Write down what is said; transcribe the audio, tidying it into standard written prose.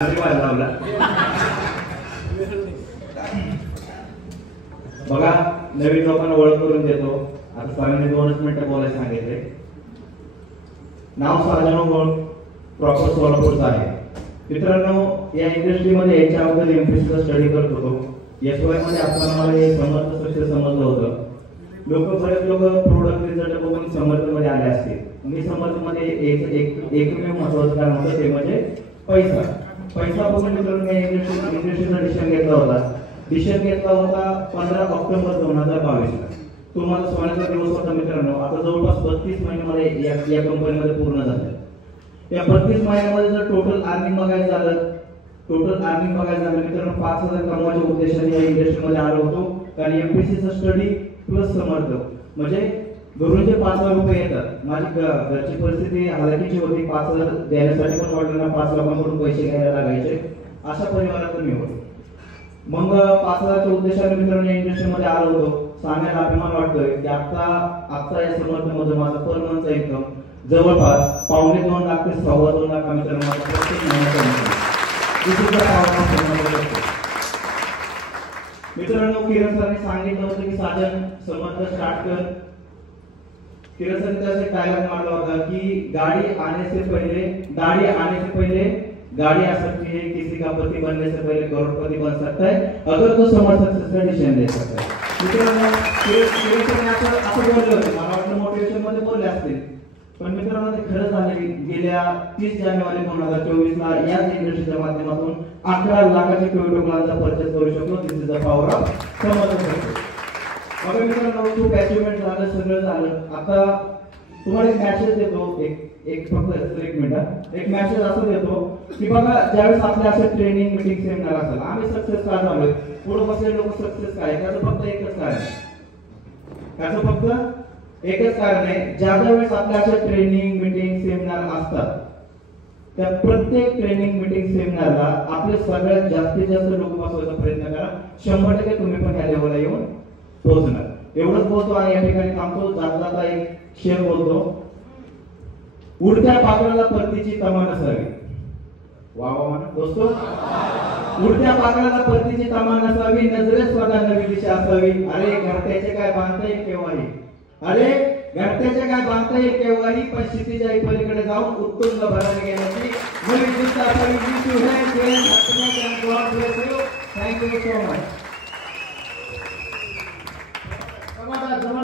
बघा नवीन लोकांना ओळख करून देतो। आता सरांनी 2 मिनिटं बोलायला सांगितले। नाव साजन प्रॉपर सोलापूरचा आहे। मित्रांनो या इंडस्ट्रीमध्ये याच्या अगोदर एमपीसीचा स्टडी करत होतो। एसवाय मध्ये असताना मला हे समर्थ सक्सेस समजलं होतं। बरेच लोक प्रोडक्ट रिझल्ट बघून समर्थ मध्ये आले असते। मी समर्थ मध्ये एकमेव महत्त्वाचं कारण होतं ते म्हणजे पैसा। पैसा बघून मित्रांनो इंडस्ट्रीचा डिसिजन घेतला होता 15 ऑक्टोबर 2022 ला। तो माझा सोन्याचा दिवस होता मित्रांनो। आता जवळपास 32 महिन्यामध्ये या कंपनीमध्ये पूर्ण झाले। या 32 महिन्यामध्ये जर टोटल अर्निंग बघायचं झालं मित्रांनो 5000 कमवायच्या उद्देशाने या इंडस्ट्रीमध्ये आलो होतो। कारण एमपीसीचा स्टडी प्लस समर्थ म्हणजे घरून जे 5000 रुपये येतात। माझी घरची परिस्थिती हालाकीची होती। 5000 देण्यासाठी पण वडिलांना 5 लोकांकडून पैसे घ्यायला लागायचे। अशा परिवारातून मी होतो। मग 5000च्या उद्देशाने मित्रांनो इंडस्ट्रीमध्ये आलो होतो। सांगायला अभिमान वाटतोय की आता या समर्थमध्ये माझा पर मंथचा इन्कम जवळपास 2.5 लाख ते 2.25 लाख मित्रांनो माझा प्रत्येक महिन्याचा मित्रांनो किरण सरांनी सांगितलं होतं की साजन समर्थ स्टार्ट कर। किरण सर त्याचे डायलॉग मारला होता की गाड़ी आने से पहले गाड़ी आ सकती है, किसी का पति बनने से पहले करोड़पति बन सकता है अगर तो समर्थ सक्सेस का डिसीजन ले सकता है। मित्रांनो असं बोलले होते। मला वाटलं मोटिवेशन मध्ये बोलले असतील पण मित्रांनो ते खरं झाले। गेल्या 30 जानेवारी 2024 ला याच इंडस्ट्रीच्या माध्यमातून 11 लाखाची टोयोटा परचेस करू शकलो। This is the power of Samarth success. मग मित्रांनो खूप अचीवमेंट झालं, सगळं झालं। आता तुम्हाला एक मेसेज देतो। एक मेसेज असं देतो की बघा ज्यावेळेस आपल्या असे ट्रेनिंग मीटिंग सेमिनार असेल आम्ही सक्सेस का झालोय पुढे बसलेले लोक सक्सेस काय त्याचं फक्त एकच कारण आहे। ज्या वेळेस आपल्या असे ट्रेनिंग मीटिंग सेमिनार असतात त्या प्रत्येक ट्रेनिंग मीटिंग सेमिनारला आपले सगळ्यात जास्तीत जास्त लोक बसवायचा प्रयत्न करा। 100% तुम्ही पण या लेवलला येऊन पोहोचणार। एवढंच बोलतो आणि या ठिकाणी थांबतो। जाता एक शेर बोलतो, उडत्या पाखराला परतीची तमा नसावी। वा वा म्हणा दोस्तो। उडत्या पाखराला परतीची तमा नसावी, नजरेत स्वतः नवी दिशा असावी। अरे घरट्याचे काय बांधता येईल केव्हाही पण क्षितिजाई पलीकडे जाऊन उत्तुंग भरारी घेण्याची नवी दिशा असावी। Thank you so much.